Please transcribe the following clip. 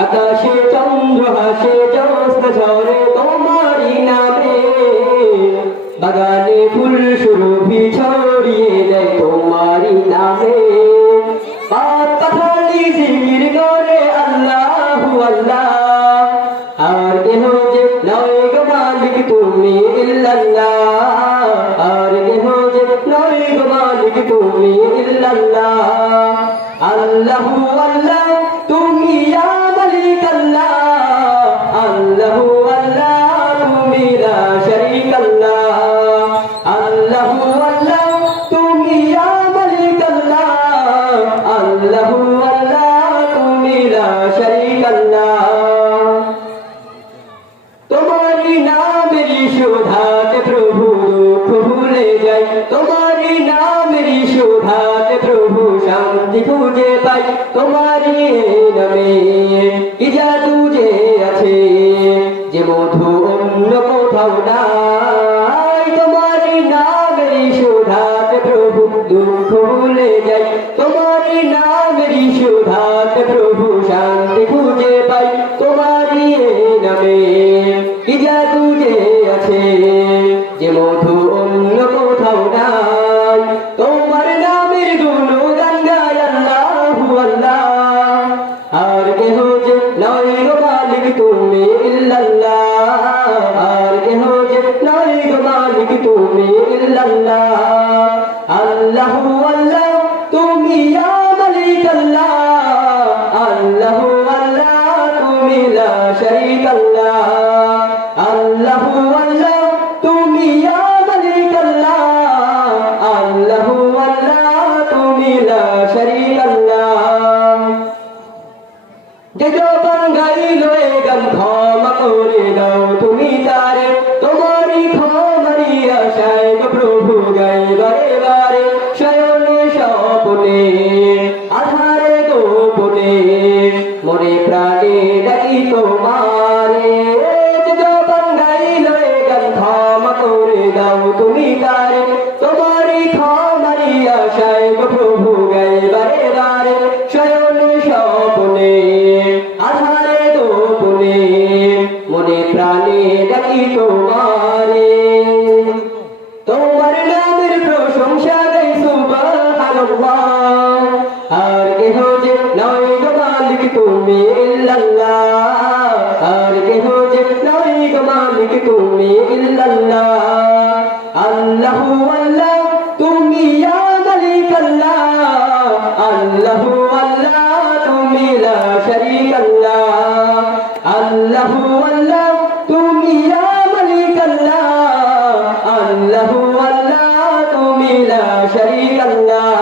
আকাশে চন্দ্র হাসে জ্যোৎস্না ঝরে তোমারি নামে, বাগানে ফুল সুরভি ছড়িয়ে দেয় তোমারি নামে। পাখালি জিকির করে আল্লাহু আল্লাহ, আর কেহ যে নয় গো মালিক তুমি ইল্লাল্লাহ, আর কেহ যে নয় গো মালিক তুমি ইল্লাল্লাহ। আল্লাহু আল্লাহ তুমি ইয়া মালিক আল্লাহ, আল্লাহু আল্লাহ তুমি লা শারীকা আল্লাহ, আল্লাহু আল্লাহ তুমি ইয়া মালিক আল্লাহ, আল্লাহু আল্লাহ তুমি লা শারীকা আল্লাহ। তোমারি নামেরই শোধাতে প্রভু দুঃখ ভুলে যাই, তোমারি নামেরই শোধাতে প্রভু শান্তি খুঁজে পাই। তোমারি নামে কি জাদু যে আছে, যে মধু অন্য কোথাও নাই। তোমারি নামেরই শোধাতে প্রভু দুঃখ ভুলে যাই, তোমারি নামেরই শোধাতে প্রভু শান্তি খুঁজে পাই। তোমারি নামে কি জাদু যে আছে, যে মধু অন্য কোথাও নাই। তোমার নামের গুণগান গায় আল্লাহু আল্লাহ, আর কেহ যে নয় গো মালিক তুমি ইল্লাল্লাহ, আর কেহ যে নয় গো মালিক তুমি ইল্লাল্লাহ। আল্লাহু আল্লাহ তুমি ইয়া মালিক আল্লাহ, আল্লাহু আল্লাহ তুমি লা শারীকা আল্লাহ, আল্লাহু আল্লাহ তুমি ইয়া মালিক আল্লাহ, আল্লাহু আল্লাহ তুমি লা শারীকা আল্লাহ। যে যখন গাইল এ গান ক্ষমা করে দাও তুমি তারে, তোমারই ক্ষমারি আশায় গো প্রভু গাই বারে বারে। শয়নে স্বপনে আধারে গোপনে মনে প্রাণে ডাকি তোমারে। যে যখন গাইল এ গান ক্ষমা করে দাও তুমি তারে, তোমারই ক্ষমারি আশায় গো প্রভু গাই বারে বারে। শয়নে স্বপনে আধারে গোপনে মনে প্রাণে ডাকি তোমারে। তোমার নামের প্রশংসা গাই সুবহানাল্লাহ, আর কেহ যে নয় গো মালিক তুমি ইল্লাল্লাহ, আর কেহ যে নয় গো মালিক তুমি ইল্লাল্লাহ। আল্লাহু আল্লাহ তুমি ইয়া মালিক আল্লাহ, আল্লাহু আল্লাহ তুমি লা শারীকা আল্লাহ, আল্লাহু আল্লাহ তুমি ইয়া মালিক আল্লাহ, আল্লাহু আল্লাহ তুমি লা শারীকা আল্লাহ।